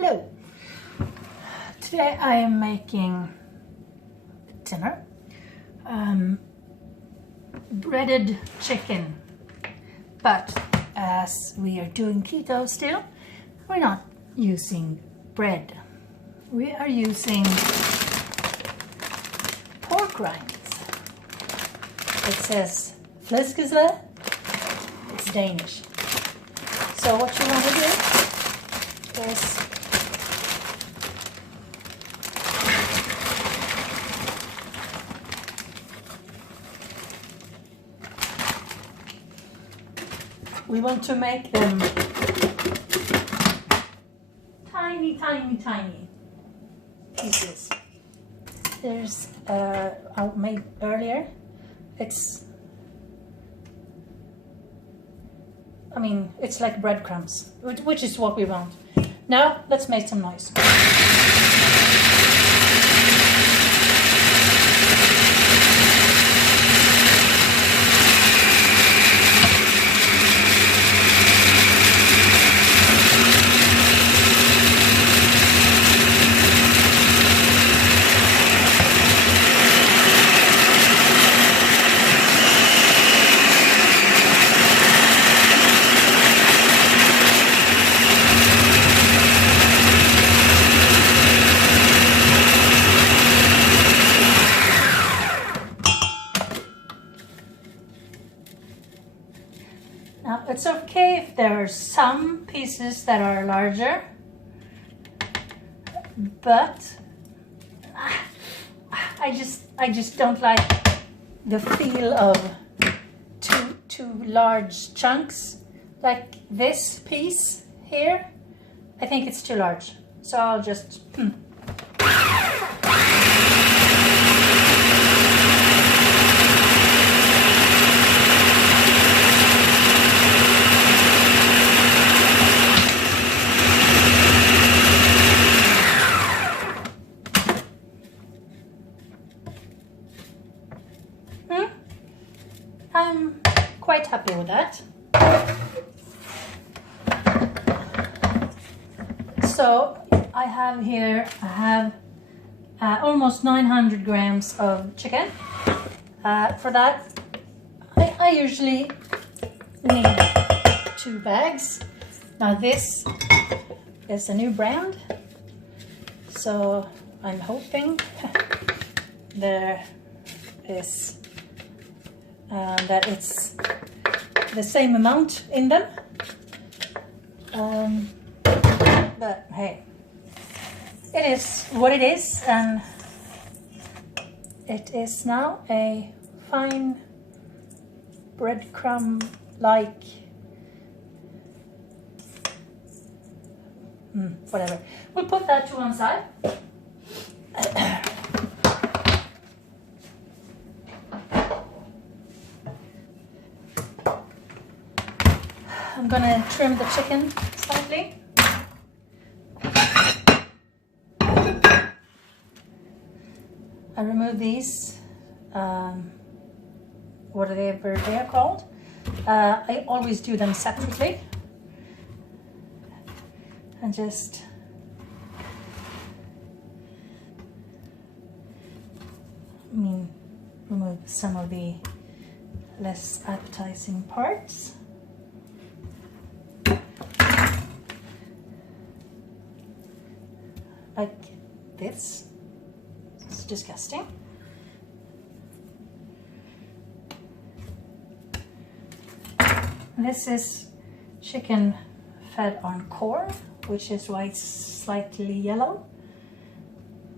Hello! Today I am making dinner. Breaded chicken, but as we are doing keto still, we're not using bread. We are using pork rinds. It says flæskesvær. It's Danish. So what you want to do is we want to make them tiny pieces. There's I made earlier. It's like breadcrumbs, which is what we want. Now let's make some noise. Now, it's okay if there are some pieces that are larger, but I just don't like the feel of two large chunks. Like this piece here, I think it's too large, so I'll just I'm quite happy with that. So I have almost 900 grams of chicken. For that, I usually need 2 bags. Now this is a new brand, so I'm hoping there is that it's the same amount in them, but hey, it is what it is, and it is now a fine breadcrumb-like whatever. We'll put that to one side. I'm gonna trim the chicken slightly. I remove these, whatever they are called. I always do them separately. And just remove some of the less appetizing parts. Like this. It's disgusting. This is chicken fed on corn, which is why it's slightly yellow.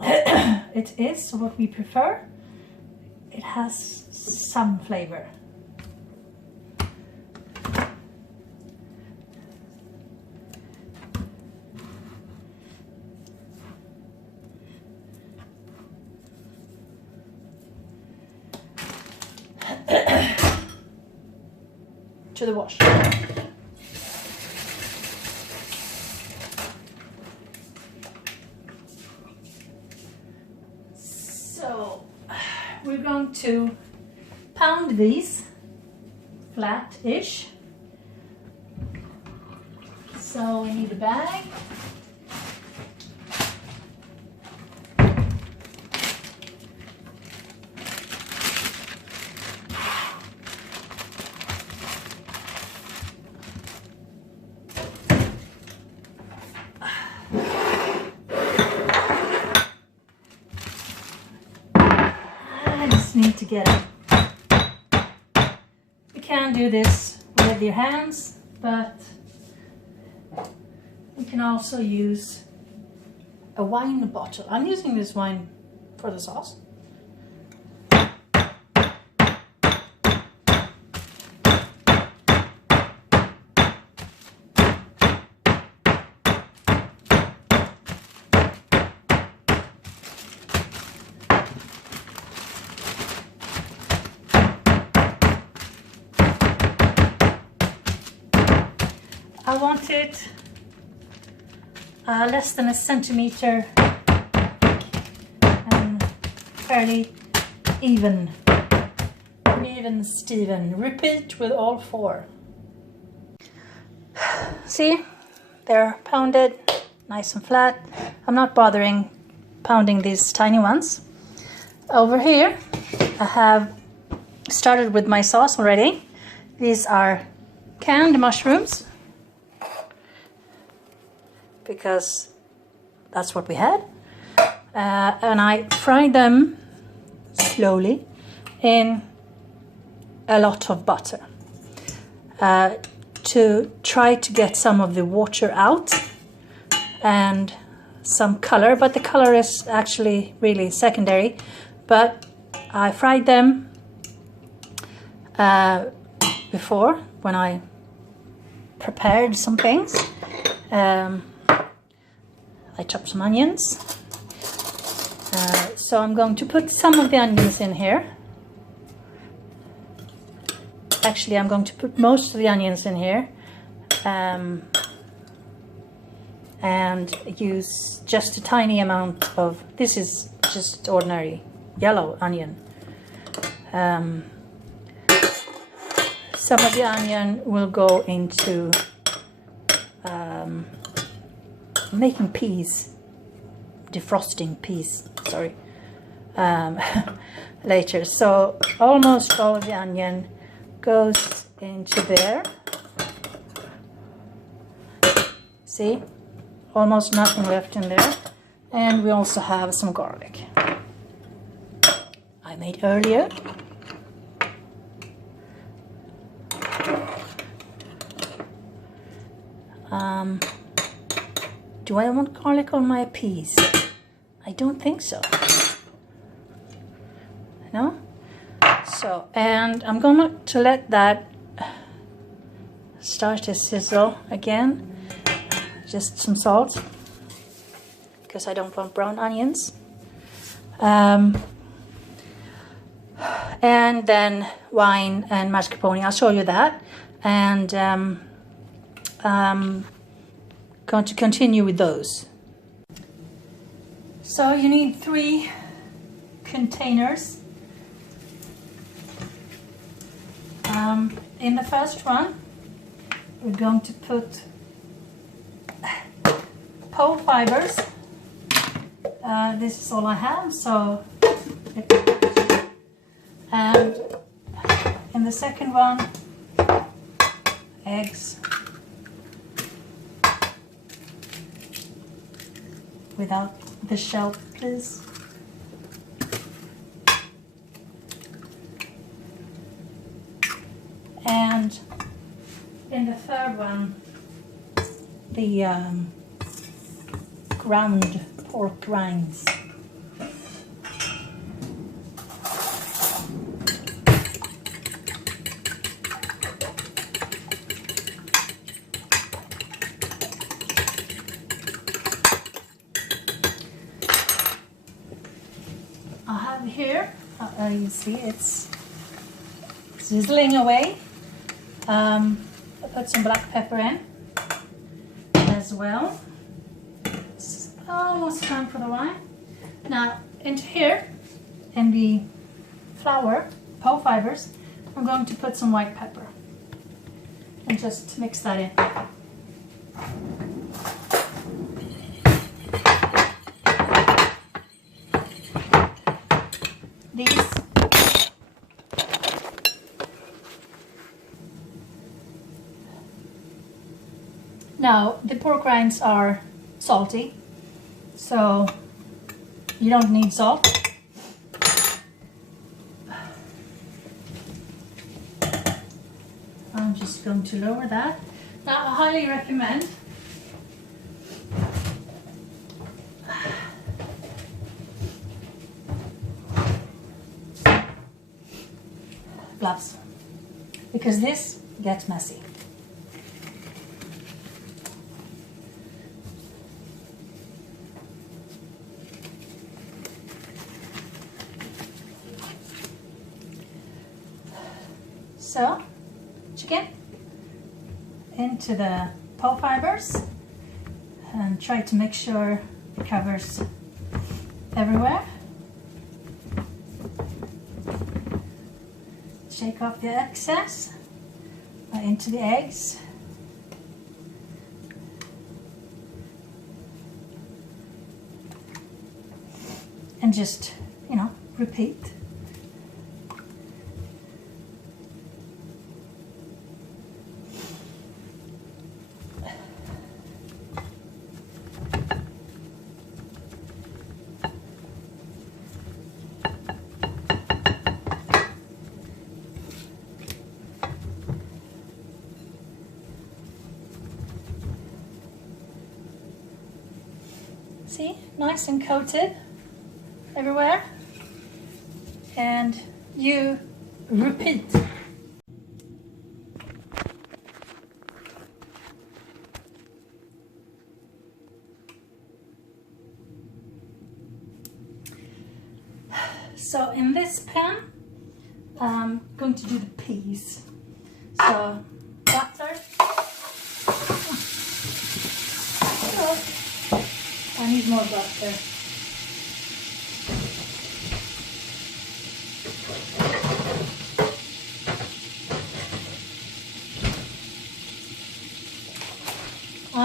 It is what we prefer. It has some flavor. To the wash. So we're going to pound these flat-ish. So we need a bag. together. You can do this with your hands, but you can also use a wine bottle. I'm using this wine for the sauce. I want it less than a centimeter and fairly even. Even Steven. Repeat with all 4. See, they're pounded nice and flat. I'm not bothering pounding these tiny ones. Over here I have started with my sauce already. These are canned mushrooms, because that's what we had, and I fried them slowly in a lot of butter to try to get some of the water out and some color, but the color is actually really secondary. But I fried them before when I prepared some things. I chopped some onions, so I'm going to put some of the onions in here. Actually, I'm going to put most of the onions in here, and use just a tiny amount of, this is just ordinary yellow onion. Some of the onion will go into making peas, defrosting peas, sorry, later. So almost all of the onion goes into there. See, almost nothing left in there. And we also have some garlic I made earlier. Do I want garlic on my peas? I don't think so. No? So, and I'm going to let that start to sizzle again. Just some salt, because I don't want brown onions. And then wine and mascarpone. I'll show you that. And going to continue with those. So you need 3 containers. In the first one, we're going to put pole fibers. This is all I have, so. And in the second one, eggs. Without the shell, please. And in the third one, the ground pork rinds. Here, you see it's sizzling away. I put some black pepper in as well. It's almost time for the wine. Now into here, in the flour, pole fibers, I'm going to put some white pepper and just mix that in. These now the pork rinds are salty, so you don't need salt. just going to lower that. Now I highly recommend gloves, because this gets messy. So, chicken into the pole fibers and try to make sure it covers everywhere. Shake off the excess into the eggs. And just, repeat. See, nice and coated everywhere, and you repeat. So in this pan, I'm going to do the peas. So butter. I need more butter.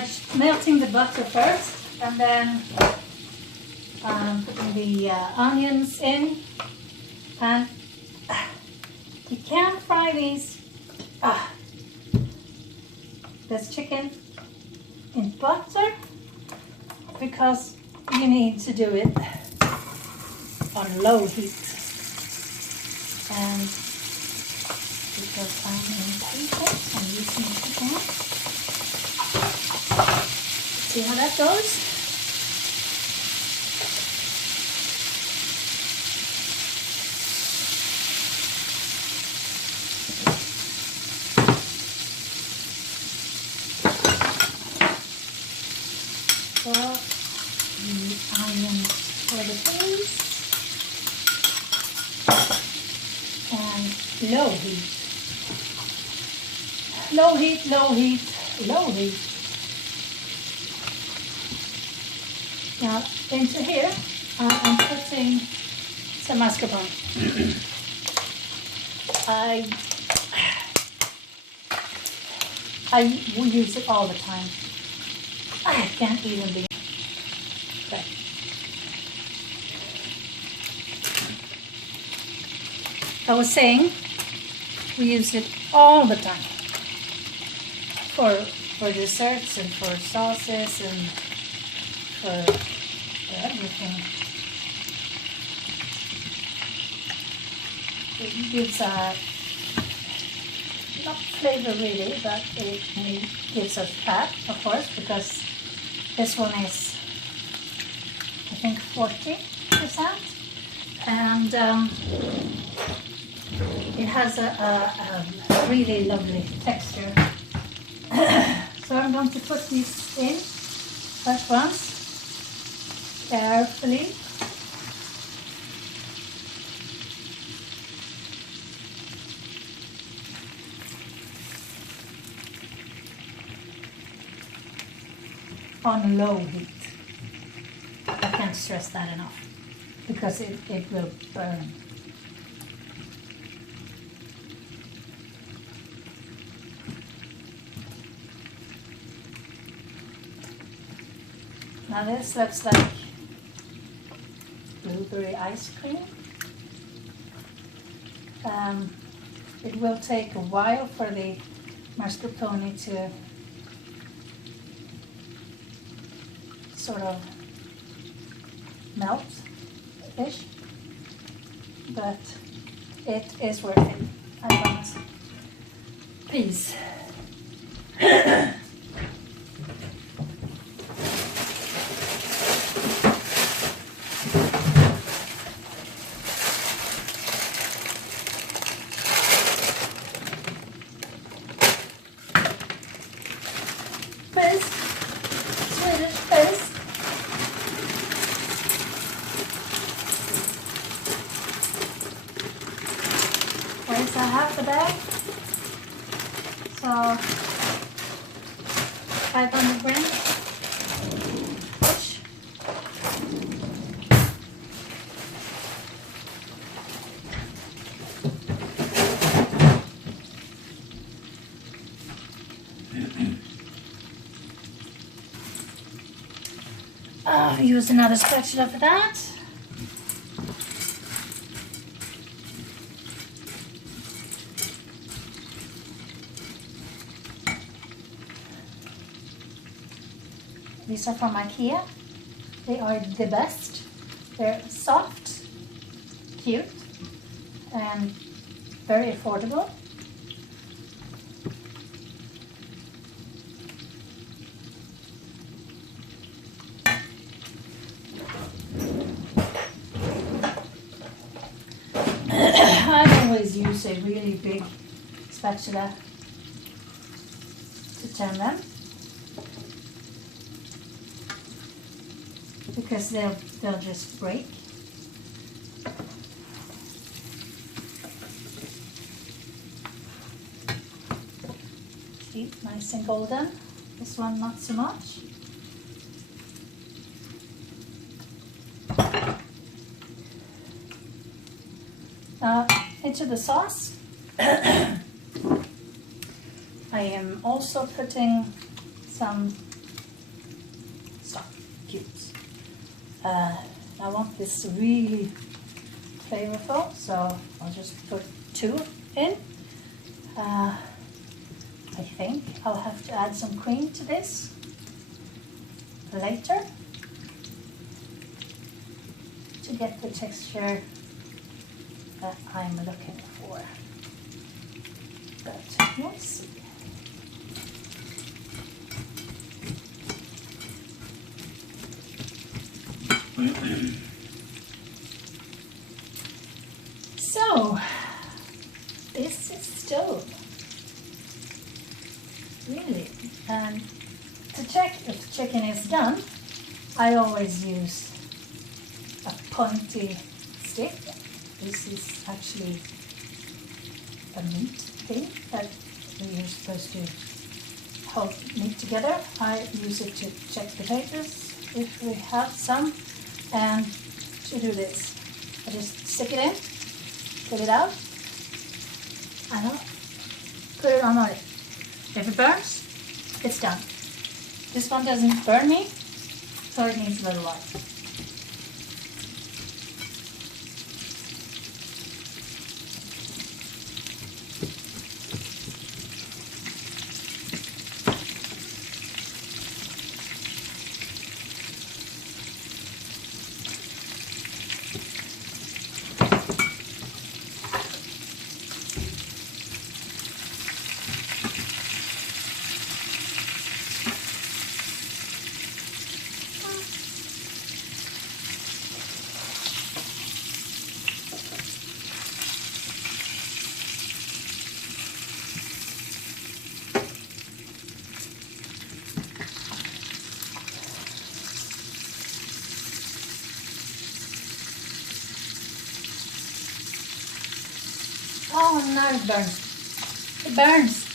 Just melting the butter first, and then putting the onions in. And you can fry these, this chicken in butter, because you need to do it on low heat. And because I'm impatient, I'm using the chicken. See how that goes? So the onions for the peas, and low heat. Low heat, low heat, low heat. Now into here I'm putting some mascarpone. I will use it all the time. I can't even be. Okay. I was saying we use it all the time for desserts and for sauces and for everything. It gives a not flavor really, but it gives us fat, of course, because this one is, I think, 40%, and it has a really lovely texture. So I'm going to put these in first once, carefully. On low heat. I can't stress that enough, because it will burn. Now this looks like blueberry ice cream. It will take a while for the mascarpone to sort of melt-ish, but it is worth it, I promise. Please. Fizz. Swedish fizz. Okay, so half the bag. So 500 grams. I'll use another spatula for that. These are from IKEA. They are the best. They're soft, cute, and very affordable. I always use a really big spatula to turn them, because they'll just break. See, nice and golden. This one not so much. Into the sauce, I am also putting some cubes. I want this really flavorful, so I'll just put 2 in. I think I'll have to add some cream to this later to get the texture that I'm looking for. But we'll see. So, this is stove. Really. And to check if the chicken is done, I always use a pointy stick. This is actually a meat thing that you're supposed to hold meat together. I use it to check potatoes if we have some, and to do this. I just stick it in, get it out, and I'll put it on oil. If it burns, it's done. This one doesn't burn me, so it needs a little oil. Oh no, it burns. It burns.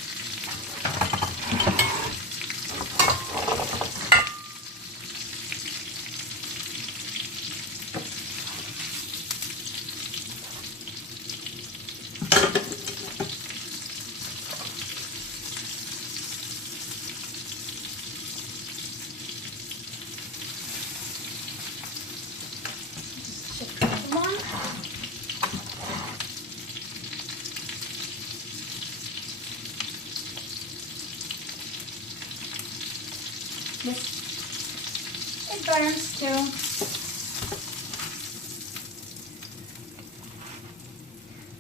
It burns too.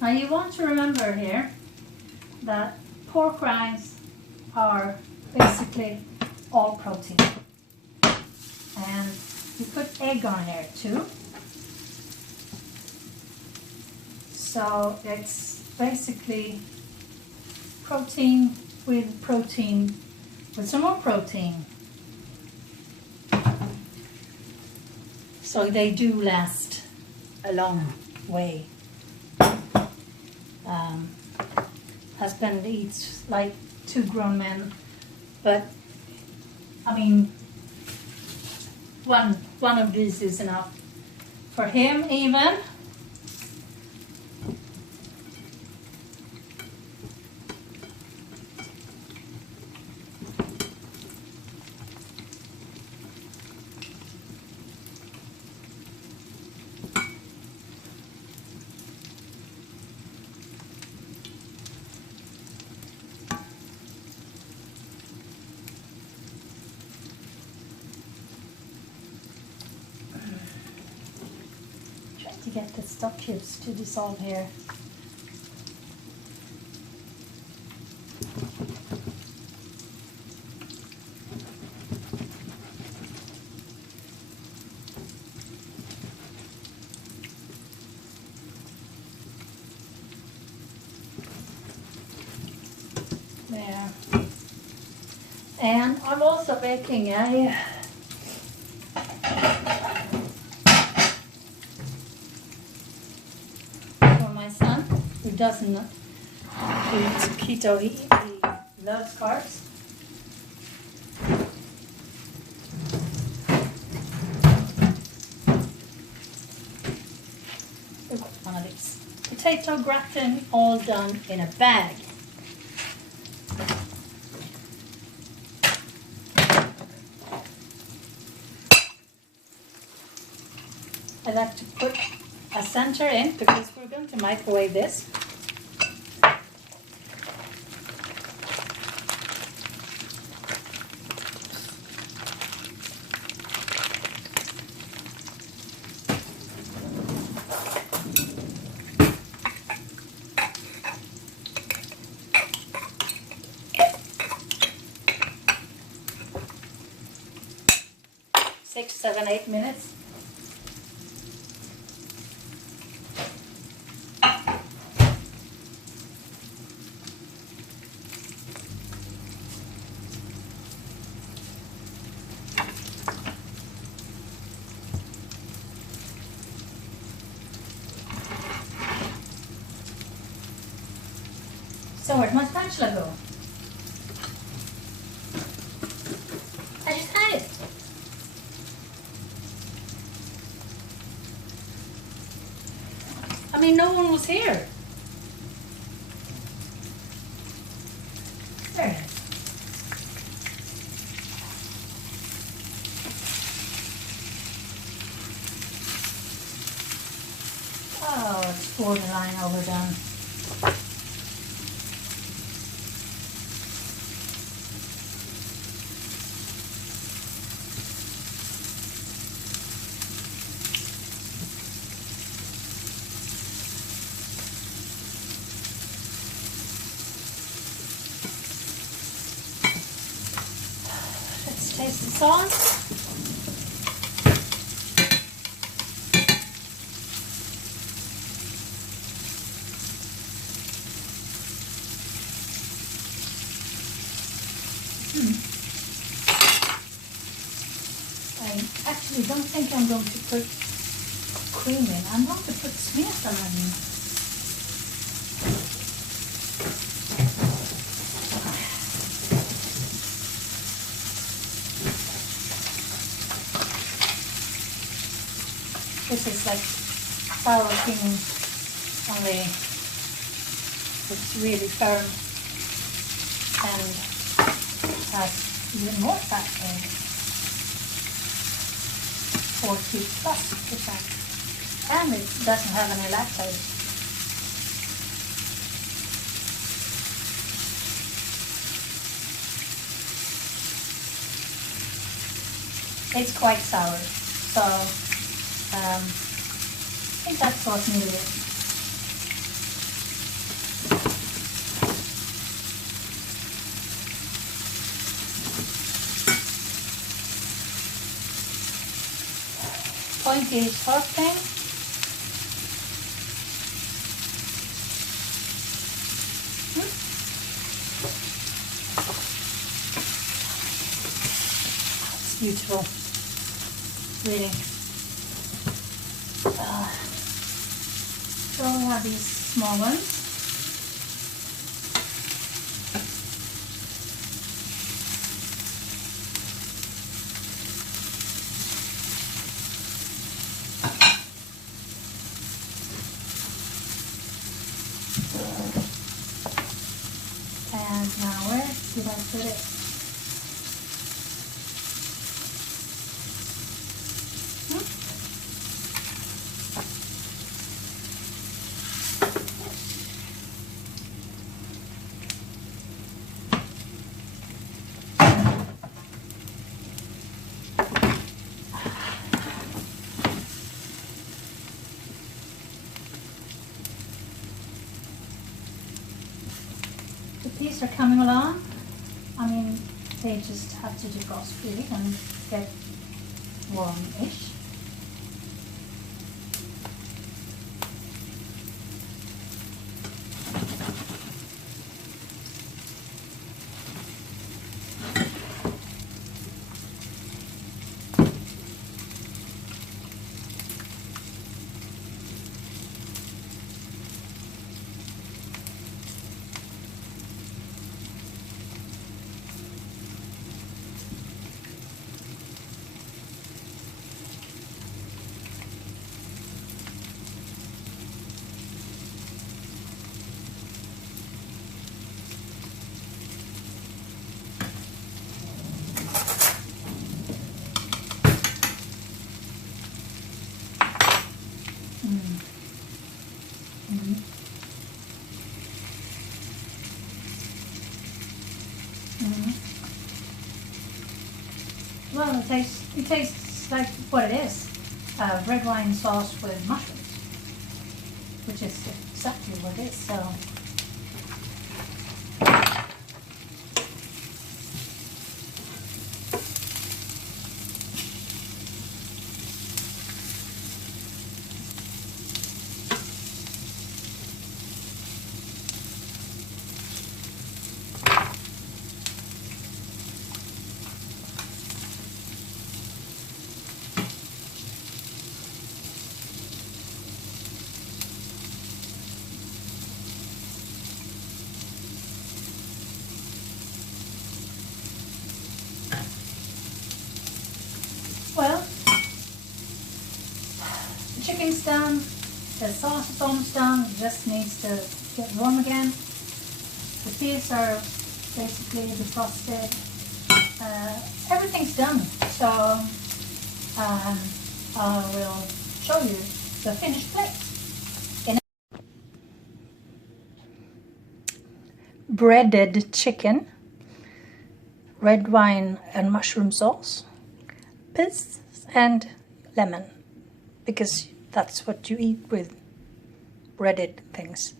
Now you want to remember here that pork rinds are basically all protein. And you put egg on there too. So it's basically protein with some more protein. So they do last a long way. Husband eats like 2 grown men, but I mean, one of these is enough for him even. To get the stock cubes to dissolve here. There. And I'm also baking a doesn't eat keto, he loves carbs. One of these. Potato gratin, all done in a bag. I like to put a center in because we're going to microwave this. Six, 7, 8 minutes. So where'd my spatula go? I just had it. I mean, no one was here. There it is. Oh, it's borderline overdone. Taste the sauce. I actually don't think I'm going to put cream in. I'm going to put smeargården in. This is like sour cream, only it's really firm and has even more fat in it. 40+%. And it doesn't have any lactose. It's quite sour, so I think that's what's needed. pointy fork thing. It's beautiful, really. So we have these small ones. And now where did I put it? The peas are coming along. I mean, they just have to defrost really and get warm-ish. Well, it tastes like what it is, red wine sauce with mushrooms, which is exactly what it is. So, well, the chicken's done, the sauce is almost done, it just needs to get warm again. The peas are basically defrosted. Everything's done, so I will show you the finished plate. Breaded chicken, red wine and mushroom sauce, peas and lemon, because that's what you eat with breaded things.